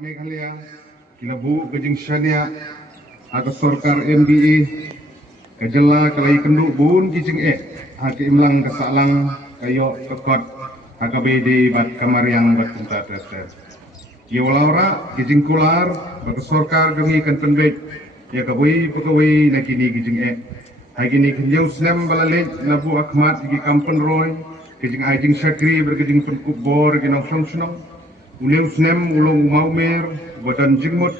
Meghalaya, Kilabu, Gajing Shania, Aga Sorkar MBE, Kajala, Kalai Kendu, Bun, Gijing Haki Imlang, Kasalang, Kayo, Kekot, Aga BD, Bat Kamariang, Bat Kunta Teter. Yo Laura, Gijing Kular, Baga Sorkar, Gami, Kan Penbet, Ya Kawai, Pekawai, Nakini, Gijing Hagini, Kinjau Snem, Balalit, Nabu Ahmad, Gigi Kampen Roy, Gijing Ajing Syakri, Bergijing Penkuk Bor, Ginong Song Uliu Snem, Ulung Umaumer, Badan Jingmut,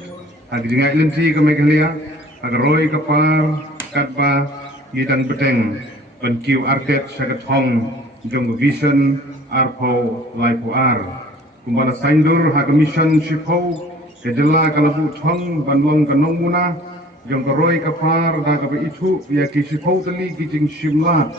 Hagijing Ailanti, ke Meghalaya, Agaroy Kapar, Katba, Gidang Beteng, Bankiu Artet, Syagat Hong, Jong Vision, Arpo, Laipo Ar, Kumbala Saindur, Hagamishan Shipo, Kejela Kalabu Chong, Banlong Kanong Muna, Jong Garoy Kapar, Dagabe Itu, Yaki Shipo Tali, Gijing Shimla,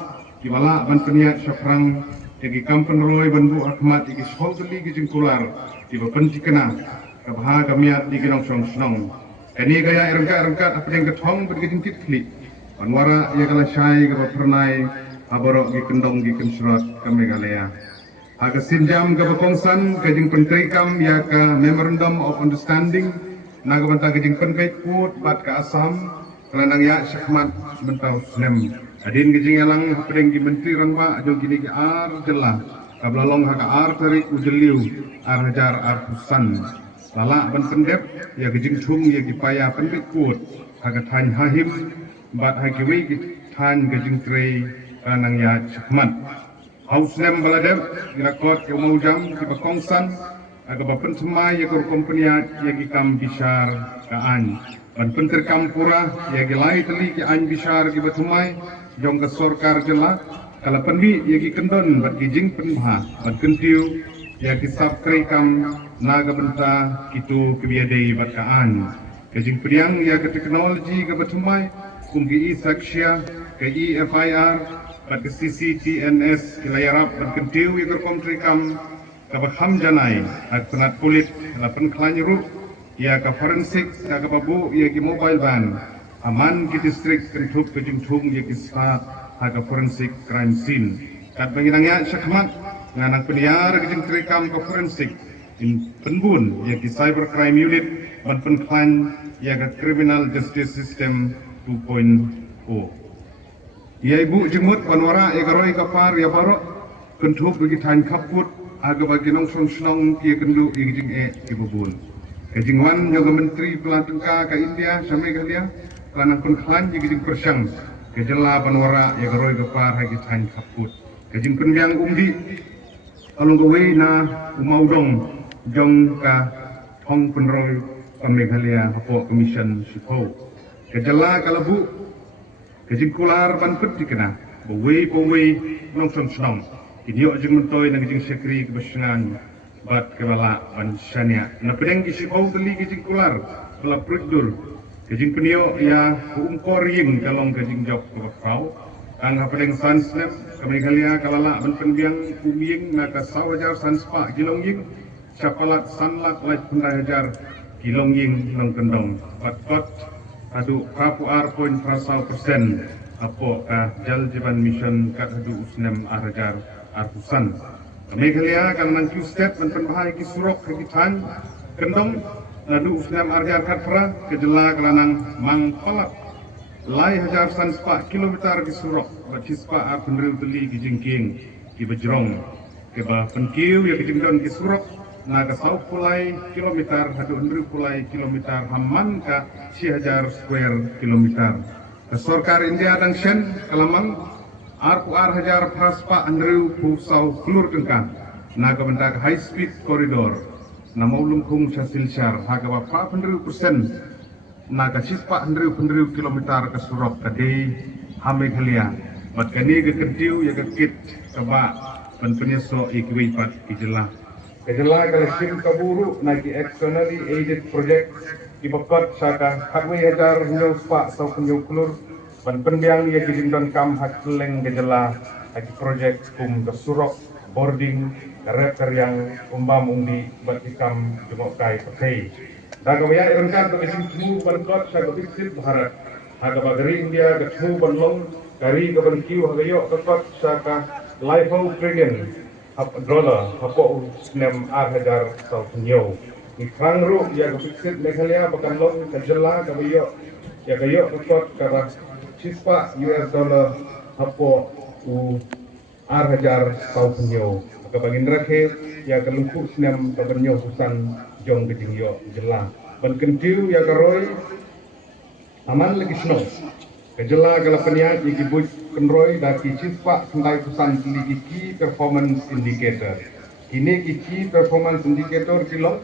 Kibala Banpeniat Syafrang, Yagi Kampen Roy, Banbu Ahmad, Yagi Shipo Tali, Gijing Kular, Tiba Pentikena, Kabha Kamiat, Diginong Song Snong. Kani gaya erengkat apa yang ketong bergejing titli. Panwara ia kala syai kaba pernai aborok gi kendong gi kensrot ke Meghalaya. Haga sinjam kaba kongsan gejing pentrikam ya ka Memorandum of Understanding naga banta gejing penkait put bat ka Assam kelanang ya syakmat bentau Snem. Adin gejing elang apa yang gi menteri rangba ajong kini gi ar jelah kablalong haka ar tarik ujeliu ar hajar ar pusan. Lala ban pendep ya gejing chung ya gipaya pendek kut haga tan hahim bat hagiwi gitan gejing trei kanang ya chakmat haus nem baladem ginakot ke maujam ki bakongsan aga bapen semai ya kor kompaniat ya gikam bishar kaan ban penter kampura ya gilai teli ki an bishar gi batumai jong ka sorkar jela kala pendi ya gikendon bat gejing penha bat kentiu ya kisap krekam naga benta itu kebiadai batkaan kejing priang ya ke teknologi ke batumai kumgi saksya ke EFIR bat ke CCTNS ilayarap bat kentiu ya kerkomtrikam ke baham janai ak penat kulit lapan klanyeru ya ke forensik ya ke babu ya ke mobile van aman ke distrik kentup kejing tung ya ke spat ke forensik crime scene kat banginangnya syakmat nganang peniar kejing trikam ke forensik in penbun ya di cybercrime unit ban penklan ya ke criminal justice system 2.0 ya ibu jemut panwara ya garoi kapar ya barok kentup bagi tan kaput aga bagi nong song kia kendu ya gijing ibu bun kejing wan yang menteri pelatengka ke India sampai Meghalaya kanang penklan ya gijing persyang kejela panwara ya garoi kapar ya tan kaput kejing penbiang umdi alung gawe na umaudong jong ka thong penroy ke Meghalaya hapo commission sipo kejala kalabu kejing kular ban pet dikena bawe nong song kinyo jeng mentoy na kejing sekri kebesengan bat kebala ban syania na pedeng ki sipo teli kejing kular bala prosedur kejing penio ya umkor ying kalong kejing job ke bakau ang hapedeng sansnep ke Meghalaya kalala ban penbiang uming na ka sawajar sanspa gilong ying Syapalat sanlat lait pendahajar kilong ying nong kendong patkot adu kapu ar.% apo ka jal jiban mission kat adu usnem arajar arpusan Meghalaya kan nang step dan penbahai ki surok kegitan kendong adu usnem arajar kat pra kejela kelanang mang palat lai hajar san spa kilometer ki surok baci spa ar penriu teli ki jingking ki bejrong ke ba penkiu ya ki jingdon ki surok na ka sau pulai kilometer hadu penriu pulai kilometer hamman ka 1000 square kilometer ke Sarkar India dan Shen Kalamang ar hajar praspa penriu pusau kelur tengkang na ka bentak high speed corridor na maulung kung sa silsyar haga ba 500% naga sispa pendriu kilometer ke surok tadi Hameghalia bat kani ke kentiu ya ke kit keba pen penyeso ikiwipat ijelah kalau sim kaburu nagi externally aided project ibakot saka harwi hajar nyo spa sau penyo klur ban penbiang ya gidindon kam hakleng gejela lagi project kum ke surok boarding karakter yang umbam undi bat ikam jumok kai pakai Daga maya irangkan to isim tmu bankot sa gabiksit Bharat. Haga bagari India ke tmu banlong kari ke bankiu hagayo kakot sa ka Lifeo Trillion dollar hapo snem hajar sau penyo. Ikrang ru ya gabiksit Meghalaya bakanlong kajela kabayo ya kayo kakot kara sispa US dollar hapo hajar sau penyo. Kabangin rakhe ya kalungku snem kabanyo husan jong geding yo jela ban kentiu ya karoi aman lagi snow kejela kala peniat iki buj kenroi daki cispa sendai pesan ligi key performance indicator kini key performance indicator kilo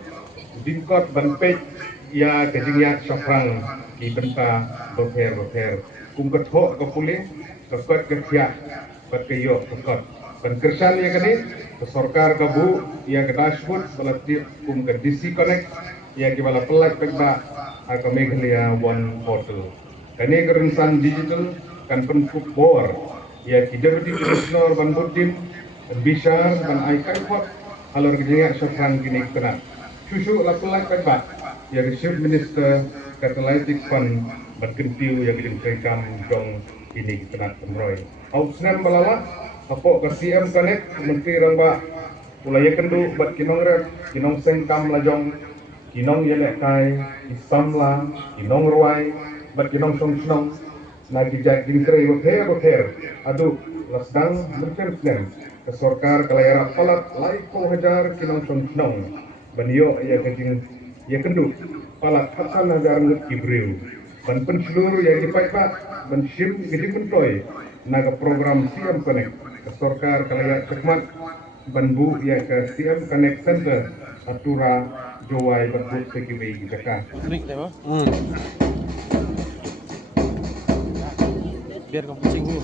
dingkot ban page ya kejingya syafrang ki benta bofer kum ketho ke pule kesot ke sia bat kayo kesot ban kersan ya kene ke Sarkar kabu ya ke dashboard balatif kum ke DC Connect ya ke bala pelak pekba ke Meghalaya One Portal kani kerensan digital kan penfuk bor ya ke Deputy Commissioner ban Budim ban Bishar ban Aikai pot alor kejengak syafrang kini kena susu la pelak pekba ya ke Chief Minister Catalytic Fund ban kentiu ya ke jengkam jong kini kena penroy ausnam balala Apo ke CM Connect Menteri Rangba Ulaya kendu bat kinong rek kinong sengkam lajong kinong yelek kai isam la kinong ruai bat kinong song snong nagi jak gingkre boter adu lasdang mencer snem ke Sarkar kalayara palat Lifeo hajar kinong song snong banyo ya kejing ya kendu palat hasan hajar ngut kibriu ban penseluruh ya dipaipat ban sim gejing mentoy naga program CM Connect ke Sarkar Kalaya Cekmat Banbu ya ke CM Connect Center Atura Jowai Berbut Sekiwi Jakarta. Biar kau pusing dulu.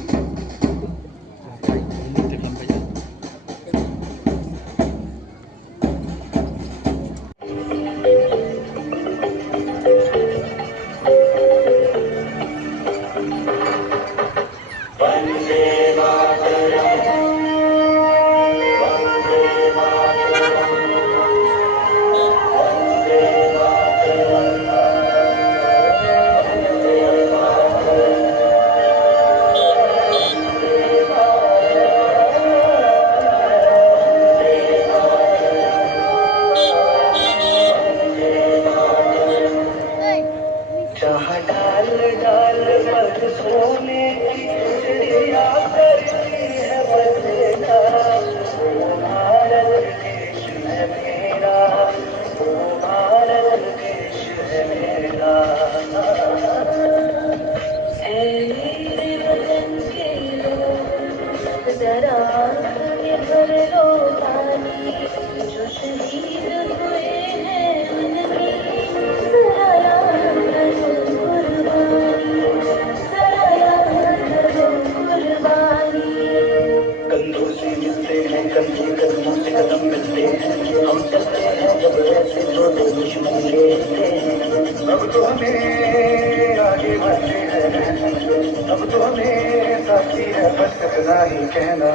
अब तो हमें साथी है बस इतना ही कहना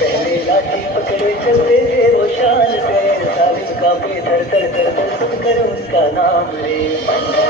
पहले लाठी पकड़े चलते थे वो शान से सालिम का पे धर धर धर धर सुनकर उनका नाम ले